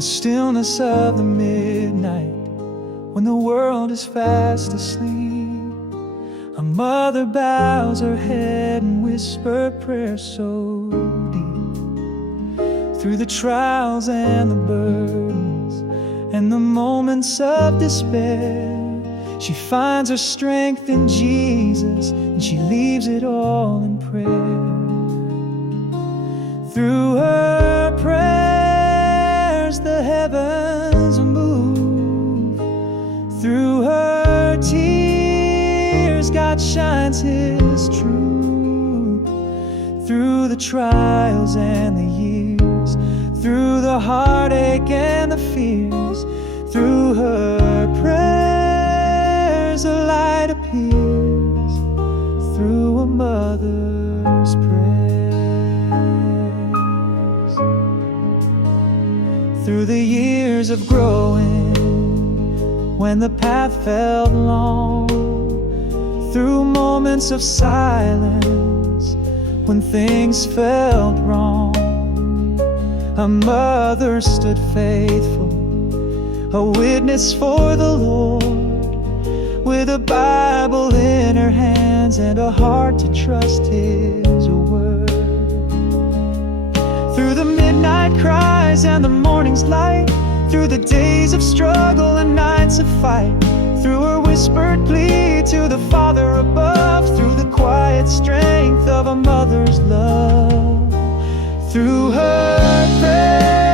the stillness of the midnight, when the world is fast asleep, a mother bows her head and whispers prayers so deep. Through the trials and the burdens and the moments of despair, she finds her strength in Jesus, and she leaves it all in prayer. Through her prayers the heavens move. Through her tears God shines His truth. Through the trials and the years, through the heartache and the fears, through her prayers a light appears. Through a mother's prayers. Through the years of growing, when the path felt long, through moments of silence, when things felt wrong, a mother stood faithful, a witness for the Lord, with a Bible in her hands and a heart to trust His word. Through the midnight cries and the morning's light, through the days of struggle and nights of fight, through her whispered plea to the Father above, through the quiet strength of a mother's love, through her prayer